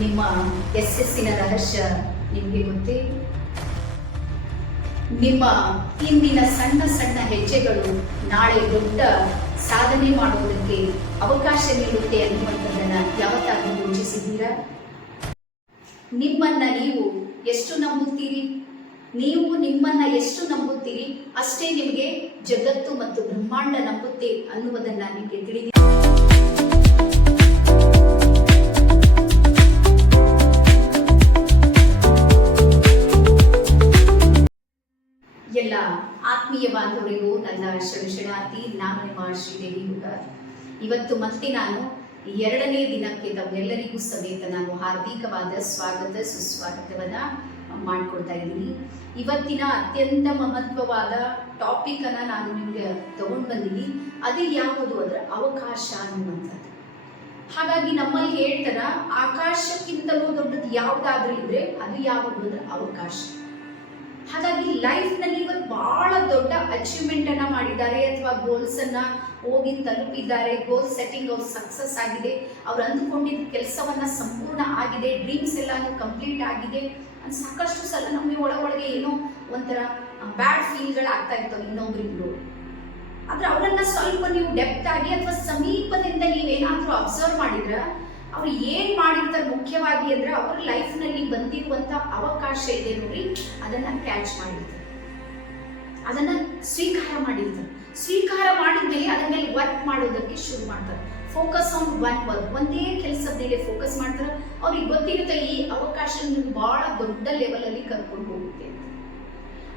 ನಿಮ್ಮ ಯಶಸ್ಸಿನ ರಹಸ್ಯ ನಿಮಗೆ ಗೊತ್ತೇ? ನಿಮ್ಮ ಇಂದಿನ ಸಣ್ಣ ಸಣ್ಣ ಹೆಜ್ಜೆಗಳು ನಾಳೆ ದೊಡ್ಡ ಸಾಧನೆ ಮಾಡುವುದಕ್ಕೆ ಅವಕಾಶ ನೀಡುತ್ತೆ ಅನ್ನುವಂಥದ್ದನ್ನು ಯಾವತ್ತಾದರೂ ಯೋಚಿಸಿದ್ದೀರಾ? ನಿಮ್ಮನ್ನ ನೀವು ಎಷ್ಟು ನಂಬುತ್ತೀರಿ? ನೀವು ನಿಮ್ಮನ್ನ ಎಷ್ಟು ನಂಬುತ್ತೀರಿ ಅಷ್ಟೇ ನಿಮಗೆ ಜಗತ್ತು ಮತ್ತು ಬ್ರಹ್ಮಾಂಡ ನಂಬುತ್ತೆ ಅನ್ನುವುದನ್ನ ನಿಮಗೆ ತಿಳಿದಿದೆ. ಎಲ್ಲ ಆತ್ಮೀಯ ಬಾಂಧವರಿಗೂ ನನ್ನ ಶರಣಾರ್ಥಿ. ನಾನು ನಿಮ್ಮ ಶ್ರೀದೇವಿ ಹುಡುಗ. ಇವತ್ತು ಮತ್ತೆ ನಾನು 2ನೇ ದಿನಕ್ಕೆ ತಮ್ಮೆಲ್ಲರಿಗೂ ಸಮೇತ ನಾನು ಹಾರ್ದಿಕವಾದ ಸ್ವಾಗತ ಸುಸ್ವಾಗತವನ್ನ ಮಾಡ್ಕೊಳ್ತಾ ಇದ್ದೀನಿ. ಇವತ್ತಿನ ಅತ್ಯಂತ ಮಹತ್ವವಾದ ಟಾಪಿಕ್ ಅನ್ನ ನಾನು ನಿಮ್ಗೆ ತಗೊಂಡು ಬಂದೀನಿ. ಅದು ಯಾವುದು ಅಂದ್ರೆ ಅವಕಾಶ ಅನ್ನುವಂಥದ್ದು. ಹಾಗಾಗಿ ನಮ್ಮಲ್ಲಿ ಹೇಳ್ತಾರ, ಆಕಾಶಕ್ಕಿಂತಲೂ ದೊಡ್ಡದು ಯಾವ್ದಾದ್ರೂ ಇದ್ರೆ ಅದು ಯಾವುದು ಅಂದ್ರೆ ಅವಕಾಶ. ಹಾಗಾಗಿ ಲೈಫ್ ನಲ್ಲಿ ಇವತ್ತು ಬಹಳ ದೊಡ್ಡ ಅಚೀವ್ಮೆಂಟ್ ಅನ್ನ ಮಾಡಿದ್ದಾರೆ ಅಥವಾ ಗೋಲ್ಸ್ ಅನ್ನ ಹೋಗಿ ತಲುಪಿದ್ದಾರೆ. ಗೋಲ್ ಸೆಟ್ಟಿಂಗ್ ಅವ್ರು ಸಕ್ಸಸ್ ಆಗಿದೆ, ಅವ್ರು ಅಂದುಕೊಂಡಿದ್ದ ಕೆಲಸವನ್ನ ಸಂಪೂರ್ಣ ಆಗಿದೆ, ಡ್ರೀಮ್ಸ್ ಎಲ್ಲಾನು ಕಂಪ್ಲೀಟ್ ಆಗಿದೆ. ಸಾಕಷ್ಟು ಸಲ ನಮಗೆ ಒಳಗೊಳಗೆ ಏನೋ ಒಂಥರ ಬ್ಯಾಡ್ ಫೀಲ್ಗಳು ಆಗ್ತಾ ಇರ್ತವೆ ಇನ್ನೊಬ್ರಿಬ್ರು. ಆದ್ರೆ ಅವರನ್ನ ಸ್ವಲ್ಪ ನೀವು ಡೆಪ್ತ್ ಆಗಿ ಅಥವಾ ಸಮೀಪದಿಂದ ನೀವೇನಾದ್ರೂ ಅಬ್ಸರ್ವ್ ಮಾಡಿದ್ರ ಅವ್ರು ಏನ್ ಮಾಡಿರ್ತಾರೆ ಮುಖ್ಯವಾಗಿ ಅಂದ್ರೆ ಅವ್ರ ಲೈಫ್ ನಲ್ಲಿ ಬಂದಿರುವಂತ ಅವಕಾಶ ಇದೆ ನೋಡ್ರಿ, ಅದನ್ನ ಕ್ಯಾಚ್ ಮಾಡಿರ್ತಾರೆ, ಅದನ್ನ ಸ್ವೀಕಾರ ಮಾಡಿರ್ತಾರೆ. ಸ್ವೀಕಾರ ಮಾಡಿದ್ಮೇಲೆ ಅದರ ಮೇಲೆ ವರ್ಕ್ ಮಾಡೋದಕ್ಕೆ ಶುರು ಮಾಡ್ತಾರೆ. ಫೋಕಸ್ ಆನ್ ಒನ್ ವರ್ಕ್, ಒಂದೇ ಕೆಲಸದ ಮೇಲೆ ಫೋಕಸ್ ಮಾಡ್ತಾರೆ. ಅವ್ರಿಗೆ ಗೊತ್ತಿರುತ್ತೆ ಈ ಅವಕಾಶ ನೀವು ಬಹಳ ದೊಡ್ಡ ಲೆವೆಲ್ ಅಲ್ಲಿ ಕರ್ಕೊಂಡು ಹೋಗುತ್ತೆ ಅಂತ.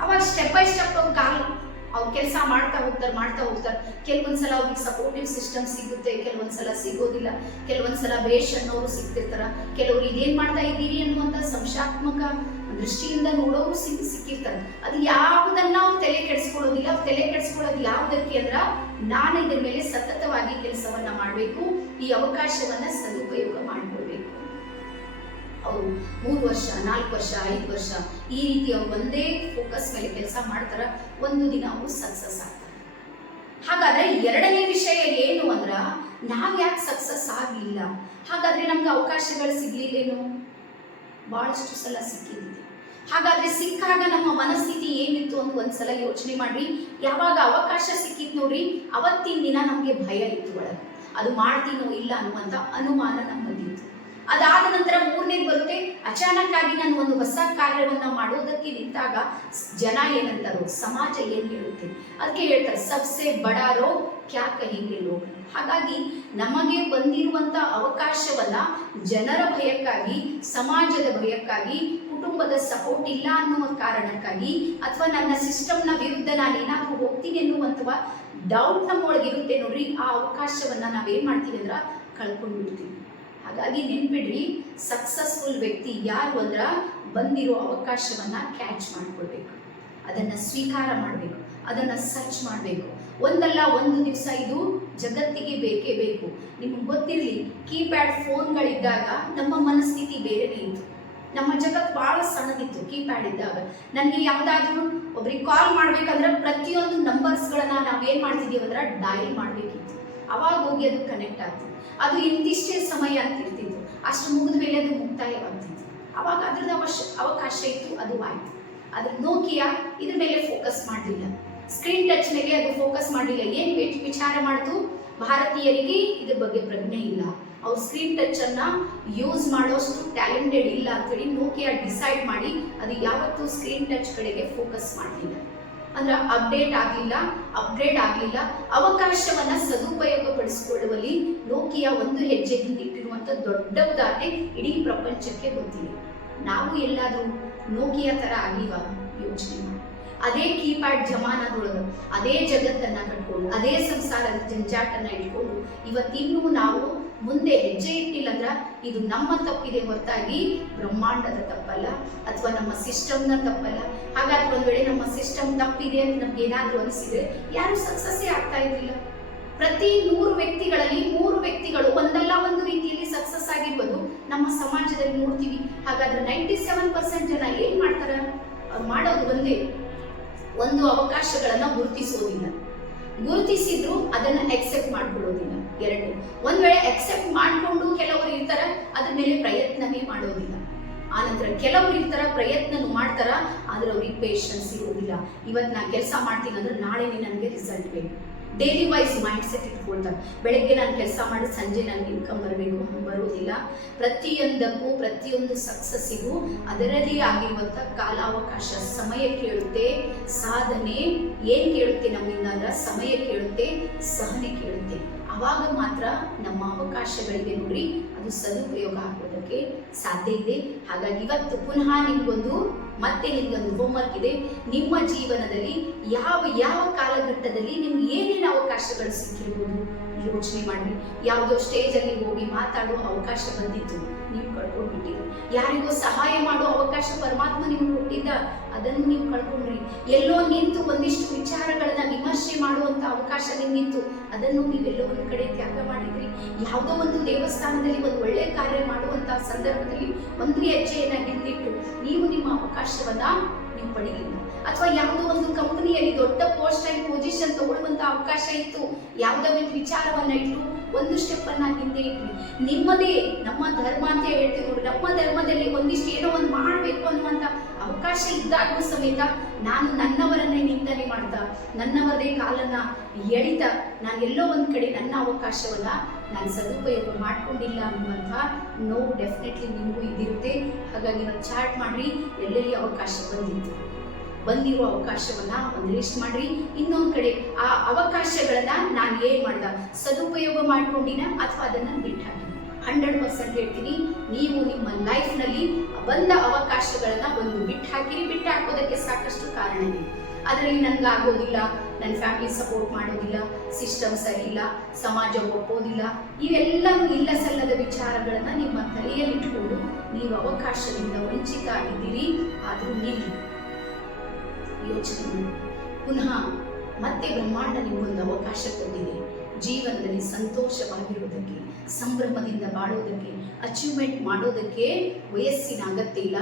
ಅವಾಗ ಸ್ಟೆಪ್ ಬೈ ಸ್ಟೆಪ್ ಅವ್ರು ಕೆಲಸ ಮಾಡ್ತಾ ಹೋಗ್ತಾರೆ. ಕೆಲವೊಂದ್ಸಲ ಅವ್ರಿಗೆ ಸಪೋರ್ಟಿವ್ ಸಿಸ್ಟಮ್ ಸಿಗುತ್ತೆ, ಕೆಲವೊಂದ್ಸಲ ಸಿಗೋದಿಲ್ಲ. ಕೆಲವೊಂದ್ಸಲ ಬೇಷ್ ಅನ್ನೋರು ಸಿಗ್ತಿರ್ತಾರ, ಕೆಲವರು ಇದೇನ್ ಮಾಡ್ತಾ ಇದ್ದೀರಿ ಅನ್ನುವಂತ ಸಂಶಯಾತ್ಮಕ ದೃಷ್ಟಿಯಿಂದ ನೋಡೋರು ಸಿಕ್ಕಿರ್ತಾರೆ. ಅದು ಯಾವುದನ್ನ ಅವ್ರು ತಲೆ ಕೆಡಿಸ್ಕೊಳ್ಳೋದಿಲ್ಲ. ಅವ್ರು ತಲೆ ಕೆಡಿಸ್ಕೊಳ್ಳೋದು ಯಾವುದಕ್ಕೆ ಅಂದ್ರ ನಾನು ಇದ್ರ ಮೇಲೆ ಸತತವಾಗಿ ಕೆಲಸವನ್ನ ಮಾಡಬೇಕು, ಈ ಅವಕಾಶವನ್ನ ಸದುಪಯೋಗ ಮಾಡಿಕೊಳ್ಬೇಕು. ಅವರು 3 ವರ್ಷ 4 ವರ್ಷ 5 ವರ್ಷ ಈ ರೀತಿ ಅವ್ರು ಒಂದೇ ಫೋಕಸ್ ಮೇಲೆ ಕೆಲಸ ಮಾಡ್ತಾರ. ಒಂದು ದಿನ ಅವರು ಸಕ್ಸಸ್ ಆಗ್ತಾರೆ. ಹಾಗಾದ್ರೆ 2ನೇ ವಿಷಯ ಏನು ಅಂದ್ರ, ನಾವ್ ಯಾಕೆ ಸಕ್ಸಸ್ ಆಗ್ಲಿಲ್ಲ? ಹಾಗಾದ್ರೆ ನಮ್ಗೆ ಅವಕಾಶಗಳು ಸಿಗ್ಲಿಲ್ಲೇನು? ಬಹಳಷ್ಟು ಸಲ ಸಿಕ್ಕಿದೆ. ಹಾಗಾದ್ರೆ ಸಿಕ್ಕಾಗ ನಮ್ಮ ಮನಸ್ಥಿತಿ ಏನಿತ್ತು ಅಂತ ಒಂದ್ಸಲ ಯೋಚನೆ ಮಾಡ್ರಿ. ಯಾವಾಗ ಅವಕಾಶ ಸಿಕ್ಕಿತ್ ನೋಡ್ರಿ, ಅವತ್ತಿನ ದಿನ ನಮ್ಗೆ ಭಯ ಇತ್ತು ಒಳಗೆ, ಅದು ಮಾಡ್ತೀನೋ ಇಲ್ಲ ಅನ್ನುವಂತ ಅನುಮಾನ ನಮ್ಮಲ್ಲಿತ್ತು. ಅದಾದ ನಂತರ 3ನೇದು ಬರುತ್ತೆ, ಅಚಾನಕ್ ಆಗಿ ನಾನು ಒಂದು ಹೊಸ ಕಾರ್ಯವನ್ನ ಮಾಡೋದಕ್ಕೆ ನಿಂತಾಗ ಜನ ಏನಂತಾರೋ, ಸಮಾಜ ಏನ್ ಹೇಳುತ್ತೆ, ಅದಕ್ಕೆ ಹೇಳ್ತಾರೆ ಸಬ್ಸೆ ಬಡಾರೋ ಕ್ಯಾ ಕಹಿಂಗೆ ಲೋಗ. ಹಾಗಾಗಿ ನಮಗೆ ಬಂದಿರುವಂತ ಅವಕಾಶವನ್ನ ಜನರ ಭಯಕ್ಕಾಗಿ, ಸಮಾಜದ ಭಯಕ್ಕಾಗಿ, ಕುಟುಂಬದ ಸಪೋರ್ಟ್ ಇಲ್ಲ ಅನ್ನುವ ಕಾರಣಕ್ಕಾಗಿ, ಅಥವಾ ನನ್ನ ಸಿಸ್ಟಮ್ನ ವಿರುದ್ಧ ನಾನು ಏನಾದ್ರೂ ಹೋಗ್ತೀನಿ ಅನ್ನುವಂತಹ ಡೌಟ್ ನಮ್ಮೊಳಗಿರುತ್ತೆ ನೋಡ್ರಿ, ಆ ಅವಕಾಶವನ್ನ ನಾವೇನ್ ಮಾಡ್ತೀವಿ ಅಂದ್ರ ಕಳ್ಕೊಂಡು ಬಿಡ್ತೀವಿ. ಹಾಗಾಗಿ ನೆನ್ಪಿಡ್ರಿ, ಸಕ್ಸಸ್ಫುಲ್ ವ್ಯಕ್ತಿ ಯಾರು ಅಂದ್ರ ಬಂದಿರೋ ಅವಕಾಶವನ್ನ ಕ್ಯಾಚ್ ಮಾಡ್ಕೊಳ್ಬೇಕು, ಅದನ್ನ ಸ್ವೀಕಾರ ಮಾಡಬೇಕು, ಅದನ್ನ ಸರ್ಚ್ ಮಾಡಬೇಕು. ಒಂದಲ್ಲ ಒಂದು ದಿವಸ ಇದು ಜಗತ್ತಿಗೆ ಬೇಕೇ ಬೇಕು. ನಿಮ್ಗೆ ಗೊತ್ತಿರಲಿ, ಕೀಪ್ಯಾಡ್ ಫೋನ್ಗಳಿದ್ದಾಗ ನಮ್ಮ ಮನಸ್ಥಿತಿ ಬೇರೆನೇ ಇತ್ತು. ನಮ್ಮ ಜಗತ್ತು ಬಹಳ ಸಣ್ಣದಿತ್ತು ಕೀಪ್ಯಾಡ್ ಇದ್ದಾಗ. ನನಗೆ ಯಾವ್ದಾದ್ರು ಒಬ್ರಿಗೆ ಕಾಲ್ ಮಾಡ್ಬೇಕಂದ್ರೆ ಪ್ರತಿಯೊಂದು ನಂಬರ್ಸ್ಗಳನ್ನ ನಾವೇನ್ ಮಾಡ್ತಿದೀವಿ ಅಂದ್ರೆ ಡಯಲ್ ಮಾಡ್ಬೇಕಿತ್ತು. ಅವಾಗ ಹೋಗಿ ಅದು ಕನೆಕ್ಟ್ ಆಗ್ತಿತ್ತು. ಅದು ಇಂತಿಷ್ಟೇ ಸಮಯ ಅಂತ ಇರ್ತಿತ್ತು, ಅಷ್ಟು ಮುಗಿದ ಮೇಲೆ ಅದು ಮುಕ್ತಾಯವಾಗ್ತಿತ್ತು. ಅವಾಗ ಅದ್ರದ್ದು ಅವಕಾಶ ಇತ್ತು, ಅದು ಆಯ್ತು. ಅದ್ರ ನೋಕಿಯಾ ಇದ್ರ ಮೇಲೆ ಫೋಕಸ್ ಮಾಡಲಿಲ್ಲ, ಸ್ಕ್ರೀನ್ ಟಚ್ ಮೇಲೆ ಅದು ಫೋಕಸ್ ಮಾಡಲಿಲ್ಲ. ಏನ್ ವಿಚಾರ ಮಾಡ್ತು, ಭಾರತೀಯರಿಗೆ ಇದ್ರ ಬಗ್ಗೆ ಪ್ರಜ್ಞೆ ಇಲ್ಲ, ಅವ್ರು ಸ್ಕ್ರೀನ್ ಟಚ್ ಅನ್ನ ಯೂಸ್ ಮಾಡೋಷ್ಟು ಟ್ಯಾಲೆಂಟೆಡ್ ಇಲ್ಲ ಅಂತೇಳಿ ನೋಕಿಯಾ ಡಿಸೈಡ್ ಮಾಡಿ ಅದು ಯಾವತ್ತೂ ಸ್ಕ್ರೀನ್ ಟಚ್ ಕಡೆಗೆ ಫೋಕಸ್ ಮಾಡಲಿಲ್ಲ. ಅಂದ್ರೆ ಅಪ್ಡೇಟ್ ಆಗಲಿಲ್ಲ. ಅವಕಾಶವನ್ನ ಸದುಪಯೋಗ ಪಡಿಸಿಕೊಳ್ಳುವಲ್ಲಿ ನೋಕಿಯಾ ಒಂದು ಹೆಜ್ಜೆ ಹಿಂದಿಟ್ಟಿರುವಂತ ದೊಡ್ಡ ಉದಾಹರಣೆ ಇಡೀ ಪ್ರಪಂಚಕ್ಕೆ ಗೊತ್ತಿದೆ. ನಾವು ಎಲ್ಲಾದ್ರೂ ನೋಕಿಯಾ ತರ ಆಗಿವ? ಯೋಚನೆ ಮಾಡಿ. ಅದೇ ಕೀಪ್ಯಾಡ್ ಜಮಾನದೊಳಗೆ ಅದೇ ಜಗತ್ತನ್ನ ಕಟ್ಕೊಂಡು, ಅದೇ ಸಂಸಾರದ ಜಂಜಾಟನ್ನ ಇಟ್ಕೊಂಡು ಇವತ್ತಿನ್ನೂ ನಾವು ಮುಂದೆ ಹೆಜ್ಜೆ ಇಟ್ಟಿಲ್ಲ ಅಂದ್ರ ಇದು ನಮ್ಮ ತಪ್ಪಿದೆ ಹೊರತಾಗಿ ಬ್ರಹ್ಮಾಂಡದ ತಪ್ಪಲ್ಲ, ಅಥವಾ ನಮ್ಮ ಸಿಸ್ಟಮ್ನ ತಪ್ಪಲ್ಲ. ಹಾಗಾದ್ರೆ ಒಂದ್ ವೇಳೆ ನಮ್ಮ ಸಿಸ್ಟಮ್ ತಪ್ಪಿದೆ ಅಂತ ನಮ್ಗೆ ಏನಾದ್ರೂ ಅನಿಸಿದ್ರೆ ಯಾರು ಸಕ್ಸಸ್ಸೇ ಆಗ್ತಾ ಇರಲಿಲ್ಲ. ಪ್ರತಿ 100 ವ್ಯಕ್ತಿಗಳಲ್ಲಿ 3 ವ್ಯಕ್ತಿಗಳು ಒಂದಲ್ಲ ಒಂದು ರೀತಿಯಲ್ಲಿ ಸಕ್ಸಸ್ ಆಗಿರ್ಬೋದು ನಮ್ಮ ಸಮಾಜದಲ್ಲಿ ನೋಡ್ತೀವಿ. ಹಾಗಾದ್ರೆ 97% ಜನ ಏನ್ ಮಾಡ್ತಾರ? ಅವ್ರು ಮಾಡೋದು ಒಂದೇ, ಒಂದು ಅವಕಾಶಗಳನ್ನ ಗುರುತಿಸೋದಿಲ್ಲ. ಗುರುತಿಸಿದ್ರು ಅದನ್ನ ಎಕ್ಸೆಪ್ಟ್ ಮಾಡ್ಕೊಳ್ಳೋದಿಲ್ಲ. ಎರಡು, ಒಂದ್ ವೇಳೆ ಎಕ್ಸೆಪ್ಟ್ ಮಾಡ್ಕೊಂಡು ಕೆಲವರು ಇರ್ತಾರ, ಅದ್ರ ಮೇಲೆ ಪ್ರಯತ್ನವೇ ಮಾಡೋದಿಲ್ಲ. ಆನಂತರ ಕೆಲವರು ಇರ್ತಾರ, ಪ್ರಯತ್ನ ಮಾಡ್ತಾರ, ಆದ್ರೆ ಅವ್ರಿಗೆ ಪೇಷನ್ಸ್ ಇರೋದಿಲ್ಲ. ಇವತ್ತು ನಾ ಕೆಲಸ ಮಾಡ್ತೀನಿ ಅಂದ್ರೆ ನಾಳೆನೇ ನನಗೆ ರಿಸಲ್ಟ್ ಬೇಕು. ಡೈಲಿ ವೈಸ್ ಮೈಂಡ್ ಸೆಟ್ ಇಟ್ಕೊಳ್ತಾರೆ. ಬೆಳಗ್ಗೆ ನಾನು ಕೆಲಸ ಮಾಡಿ ಸಂಜೆ ನನಗೆ ಇನ್ಕಮ್ ಬರಬೇಕು, ಬರೋದಿಲ್ಲ. ಪ್ರತಿಯೊಂದು ಸಕ್ಸಸ್ಸಿಗೂ ಅದರಲ್ಲಿ ಆಗಿರುವಂಥ ಕಾಲಾವಕಾಶ, ಸಮಯ ಕೇಳುತ್ತೆ. ಸಾಧನೆ ಏನ್ ಕೇಳುತ್ತೆ ನಮ್ಮಿಂದ ಅಂದ್ರೆ ಸಮಯ ಕೇಳುತ್ತೆ, ಸಹನೆ ಕೇಳುತ್ತೆ. ಅವಾಗ ಮಾತ್ರ ನಮ್ಮ ಅವಕಾಶಗಳಿಗೆ ನೋಡಿ ಅದು ಸದುಪಯೋಗ ಆಗೋದಕ್ಕೆ ಸಾಧ್ಯ ಇದೆ. ಹಾಗಾಗಿ ಇವತ್ತು ಪುನಃ ನಿಮ್ಗೊಂದು ಹೋಮ್ವರ್ಕ್ ಇದೆ. ನಿಮ್ಮ ಜೀವನದಲ್ಲಿ ಯಾವ ಕಾಲಘಟ್ಟದಲ್ಲಿ ನಿಮ್ಗೆ ಏನೇನು ಅವಕಾಶಗಳು ಸಿಕ್ಕಿರ್ಬೋದು ಯೋಚನೆ ಮಾಡಿ. ಯಾವುದೋ ಸ್ಟೇಜಲ್ಲಿ ಹೋಗಿ ಮಾತಾಡೋ ಅವಕಾಶ ಬಂದಿತ್ತು, ನೀವು ಕಳ್ಕೊಂಡ್ಬಿಟ್ಟಿರಿ. ಯಾರಿಗೋ ಸಹಾಯ ಮಾಡೋ ಅವಕಾಶ ಪರಮಾತ್ಮ ನಿಮ್ಗೆ ಕೊಟ್ಟಿದ್ದ, ಅದನ್ನು ನೀವು ಕಳ್ಕೊಂಡ್ರಿ. ಎಲ್ಲೋ ನಿಂತು ಒಂದಿಷ್ಟು ವಿಚಾರಗಳನ್ನ ವಿಮರ್ಶೆ ಮಾಡುವಂತ ಅವಕಾಶ ನಿಮ್ಗಿತ್ತು, ಅದನ್ನು ನೀವೆಲ್ಲೋ ಒಂದು ಕಡೆ ತ್ಯಾಗ ಮಾಡಿದ್ರಿ. ಯಾವುದೋ ಒಂದು ದೇವಸ್ಥಾನದಲ್ಲಿ ಒಂದು ಒಳ್ಳೆ ಕಾರ್ಯ ಮಾಡುವಂತಹ ಸಂದರ್ಭದಲ್ಲಿ ಒಂದು ಹೆಜ್ಜೆಯನ್ನ ಹಿಂದಿಟ್ಟು ನೀವು ನಿಮ್ಮ ಅವಕಾಶವನ್ನ ನೀವು ಪಡೆಯಲಿಲ್ಲ. ಅಥವಾ ಯಾವುದೋ ಒಂದು ಕಂಪನಿಯಲ್ಲಿ ದೊಡ್ಡ ಪೋಸ್ಟ್ ಅಂಡ್ ಪೊಸಿಷನ್ ತಗೊಳ್ಳುವಂತ ಅವಕಾಶ ಇತ್ತು, ಯಾವುದೋ ಒಂದು ವಿಚಾರವನ್ನ ಇಟ್ಟು ಒಂದು ಸ್ಟೆಪ್ ಅನ್ನ ಹಿಂದೆ ಇಟ್ರಿ. ನಿಮ್ಮದೇ ನಮ್ಮ ಧರ್ಮ ಅಂತ ಹೇಳ್ತೀವಿ ನೋಡಿ, ನಮ್ಮ ಧರ್ಮದಲ್ಲಿ ಒಂದಿಷ್ಟು ಏನೋ ಒಂದು ಮಾಡಬೇಕು ಅನ್ನುವಂತ ಅವಕಾಶ ಇದ್ದಾಗೂ ಸಮೇತ ನಾನು ನನ್ನವರನ್ನೇ ನಿಂದನೆ ಮಾಡ್ತಾ, ನನ್ನವರದೇ ಕಾಲನ್ನ ಎಳಿತ, ನಾನು ಎಲ್ಲೋ ಒಂದ್ ಕಡೆ ನನ್ನ ಅವಕಾಶವನ್ನ ನಾನು ಸದುಪಯೋಗ ಮಾಡ್ಕೊಂಡಿಲ್ಲ ಅನ್ನುವಂಥ ನೋವು ಡೆಫಿನೆಟ್ಲಿ ನಿಮಗೂ ಇದಿರುತ್ತೆ. ಹಾಗಾಗಿ ನಾವು ಚಾರ್ಟ್ ಮಾಡ್ರಿ, ಎಲ್ಲೆಲ್ಲಿ ಅವಕಾಶ ಬಂದಿರುವ ಅವಕಾಶವನ್ನ ಒಂದು ಲಿಸ್ಟ್ ಮಾಡ್ರಿ. ಇನ್ನೊಂದ್ ಕಡೆ ಆ ಅವಕಾಶಗಳನ್ನ ನಾನು ಏನ್ ಮಾಡ್ದ, ಸದುಪಯೋಗ ಮಾಡ್ಕೊಂಡಿನ ಅಥವಾ ಅದನ್ನ ಬಿಟ್ಟಾಕಿ. 100% ಹೇಳ್ತೀನಿ, ನೀವು ನಿಮ್ಮ ಲೈಫ್ ನಲ್ಲಿ ಬಂದ ಅವಕಾಶಗಳನ್ನ ಒಂದು ಬಿಟ್ಟು ಹಾಕೋದಕ್ಕೆ ಸಾಕಷ್ಟು ಕಾರಣ ಇದೆ. ಅದರಲ್ಲಿ ನನ್ಗೆ ಆಗೋದಿಲ್ಲ, ನನ್ನ ಫ್ಯಾಮಿಲಿ ಸಪೋರ್ಟ್ ಮಾಡೋದಿಲ್ಲ, ಸಿಸ್ಟಮ್ ಸರಿ ಇಲ್ಲ, ಸಮಾಜ ಒಪ್ಪೋದಿಲ್ಲ, ಇವೆಲ್ಲವೂ ಇಲ್ಲ ಸಲ್ಲದ ವಿಚಾರಗಳನ್ನ ನಿಮ್ಮ ತಲೆಯಲ್ಲಿ ಇಟ್ಕೊಂಡು ನೀವು ಅವಕಾಶದಿಂದ ವಂಚಿತ ಆಗಿದ್ದೀರಿ. ಆದ್ರೂ ನಿಲ್ಲಿ, ಯೋಚನೆ ಮಾಡಿ. ಪುನಃ ಮತ್ತೆ ಬ್ರಹ್ಮಾಂಡ ನಿಮಗೊಂದು ಅವಕಾಶ ಕೊಟ್ಟಿದೆ. ಜೀವನದಲ್ಲಿ ಸಂತೋಷವಾಗಿರುವುದಕ್ಕೆ, ಸಂಭ್ರಮದಿಂದ ಬಾಳೋದಕ್ಕೆ, ಅಚೀವ್ಮೆಂಟ್ ಮಾಡೋದಕ್ಕೆ ವಯಸ್ಸಿನ ಅಗತ್ಯ ಇಲ್ಲ,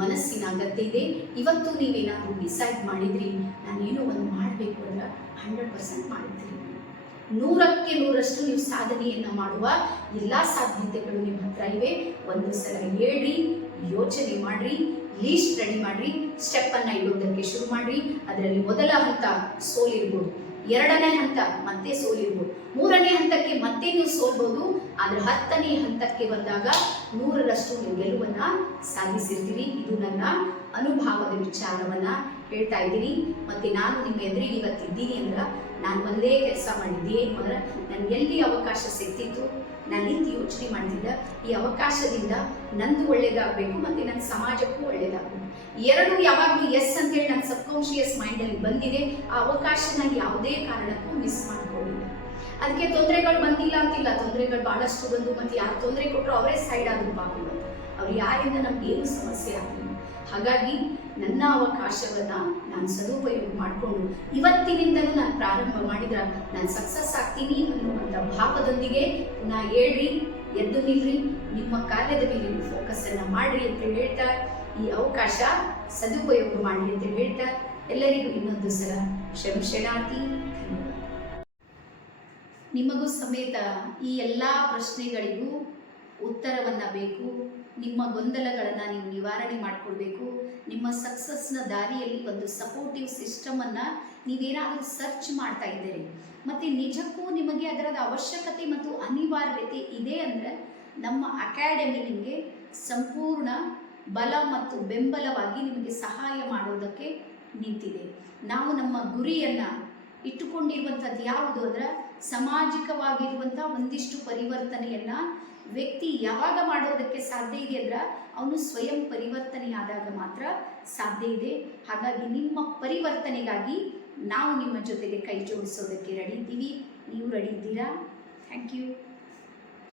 ಮನಸ್ಸಿನ ಅಗತ್ಯ ಇದೆ. ಇವತ್ತು ನೀವೇನಾದರೂ ಡಿಸೈಡ್ ಮಾಡಿದ್ರಿ, ನಾನೇನೋ ಒಂದು ಮಾಡಬೇಕು ಅಂದ್ರೆ 100% ಮಾಡಿದ್ರಿ. 100ಕ್ಕೆ 100ರಷ್ಟು ನೀವು ಸಾಧನೆಯನ್ನ ಮಾಡುವ ಎಲ್ಲ ಸಾಧ್ಯತೆಗಳು ನಿಮ್ಮ ಹತ್ರ ಇವೆ. ಒಂದು ಸಲ ಹೇಳ್ರಿ, ಯೋಚನೆ ಮಾಡ್ರಿ, ಲೀಸ್ಟ್ ರೆಡಿ ಮಾಡ್ರಿ, ಸ್ಟೆಪ್ ಅನ್ನ ಇಡೋದಕ್ಕೆ ಶುರು ಮಾಡ್ರಿ. ಅದರಲ್ಲಿ ಮೊದಲ ಹಂತ ಸೋಲಿರ್ಬೋದು, 2ನೇ ಹಂತ ಮತ್ತೆ ಸೋಲಿರ್ಬೋದು, 3ನೇ ಹಂತಕ್ಕೆ ಮತ್ತೆ ನೀವು ಸೋಲ್ಬೋದು. ಆದ್ರೆ 10ನೇ ಹಂತಕ್ಕೆ ಬಂದಾಗ 100ರಷ್ಟು ನೀವು ಗೆಲುವನ್ನ ಸಾಧಿಸಿರ್ತೀರಿ. ಇದು ನನ್ನ ಅನುಭವದ ವಿಚಾರವನ್ನ ಹೇಳ್ತಾ ಇದ್ದೀನಿ. ಮತ್ತೆ ನಾನು ನಿಮ್ಮ ಎದುರಿಗೆ ಇವತ್ತಿದ್ದೀನಿ ಅಂದ್ರೆ ನಾನು ಒಂದೇ ಕೆಲಸ ಮಾಡಿದ್ದೆ. ಏನು ಅಂದ್ರೆ ನನ್ಗೆ ಎಲ್ಲಿ ಅವಕಾಶ ಸಿಗ್ತಿತ್ತು ನಾನು ನಿಂತು ಯೋಚನೆ ಮಾಡ್ತಿದ್ದ, ಈ ಅವಕಾಶದಿಂದ ನಂದು ಒಳ್ಳೇದಾಗಬೇಕು ಮತ್ತೆ ನನ್ನ ಸಮಾಜಕ್ಕೂ ಒಳ್ಳೇದಾಗಬೇಕು. ಎರಡು ಯಾವಾಗಲೂ ಎಸ್ ಅಂತೇಳಿ ನನ್ನ ಸಬ್ಕಾನ್ಶಿಯಸ್ ಮೈಂಡಲ್ಲಿ ಬಂದಿದೆ. ಆ ಅವಕಾಶ ನಾನು ಯಾವುದೇ ಕಾರಣಕ್ಕೂ ಮಿಸ್ ಮಾಡ್ಕೊಂಡಿಲ್ಲ. ಅದಕ್ಕೆ ತೊಂದರೆಗಳು ಬಂದಿಲ್ಲ ಅಂತಿಲ್ಲ, ತೊಂದರೆಗಳು ಬಹಳಷ್ಟು ಬಂದು, ಮತ್ತೆ ಯಾರು ತೊಂದರೆ ಕೊಟ್ಟರು ಅವರೇ ಸೈಡ್ ಆದ್ರು ಪಾಪು, ಅವ್ರು ಯಾರಿಂದ ನಮ್ಗೆ ಏನು ಸಮಸ್ಯೆ ಆಗಲಿಲ್ಲ. ಹಾಗಾಗಿ ನನ್ನ ಅವಕಾಶವನ್ನ ನಾನು ಸದುಪಯೋಗ ಮಾಡಿಕೊಂಡು ಇವತ್ತಿನಿಂದಲೂ ನಾನು ಪ್ರಾರಂಭ ಮಾಡಿದ್ರೆ ನಾನು ಸಕ್ಸಸ್ ಆಗ್ತೀನಿ ಅನ್ನುವಂಥ ಭಾವದೊಂದಿಗೆ ಪುನಃ ಹೇಳ್ರಿ, ಎದ್ದು ನಿಲ್ರಿ, ನಿಮ್ಮ ಕಾರ್ಯದ ಮೇಲೆ ನೀವು ಫೋಕಸ್ ಅನ್ನ ಮಾಡ್ರಿ ಅಂತ ಹೇಳ್ತಾ, ಈ ಅವಕಾಶ ಸದುಪಯೋಗ ಮಾಡಿ ಅಂತ ಹೇಳ್ತಾ ಎಲ್ಲರಿಗೂ ಇನ್ನೊಂದು ಸಲ ಶರಣಾರ್ಥಿ. ನಿಮಗೂ ಸಮೇತ ಈ ಎಲ್ಲ ಪ್ರಶ್ನೆಗಳಿಗೂ ಉತ್ತರವನ್ನ ಬೇಕು. ನಿಮ್ಮ ಗೊಂದಲಗಳನ್ನು ನೀವು ನಿವಾರಣೆ ಮಾಡಿಕೊಳ್ಬೇಕು. ನಿಮ್ಮ ಸಕ್ಸಸ್ನ ದಾರಿಯಲ್ಲಿ ಒಂದು ಸಪೋರ್ಟಿವ್ ಸಿಸ್ಟಮನ್ನು ನೀವೇನಾದರೂ ಸರ್ಚ್ ಮಾಡ್ತಾ ಇದ್ದೀರಿ ಮತ್ತು ನಿಜಕ್ಕೂ ನಿಮಗೆ ಅದರದ ಅವಶ್ಯಕತೆ ಮತ್ತು ಅನಿವಾರ್ಯತೆ ಇದೆ ಅಂದರೆ ನಮ್ಮ ಅಕಾಡೆಮಿ ನಿಮಗೆ ಸಂಪೂರ್ಣ ಬಲ ಮತ್ತು ಬೆಂಬಲವಾಗಿ ನಿಮಗೆ ಸಹಾಯ ಮಾಡೋದಕ್ಕೆ ನಿಂತಿದೆ. ನಾವು ನಮ್ಮ ಗುರಿಯನ್ನು ಇಟ್ಟುಕೊಂಡಿರುವಂಥದ್ದು ಯಾವುದು ಅಂದರೆ ಸಾಮಾಜಿಕವಾಗಿರುವಂಥ ಒಂದಿಷ್ಟು ಪರಿವರ್ತನೆಯನ್ನು ವ್ಯಕ್ತಿ ಯಾವಾಗ ಮಾಡೋದಕ್ಕೆ ಸಾಧ್ಯ ಇದೆ ಅಂದ್ರೆ ಅವನು ಸ್ವಯಂ ಪರಿವರ್ತನೆಯಾದಾಗ ಮಾತ್ರ ಸಾಧ್ಯ ಇದೆ. ಹಾಗಾಗಿ ನಿಮ್ಮ ಪರಿವರ್ತನೆಗಾಗಿ ನಾವು ನಿಮ್ಮ ಜೊತೆಗೆ ಕೈ ಜೋಡಿಸೋದಕ್ಕೆ ರೆಡಿ ಇದ್ದೀವಿ. ನೀವು ರೆಡಿ ಇದ್ದೀರಾ? Thank you.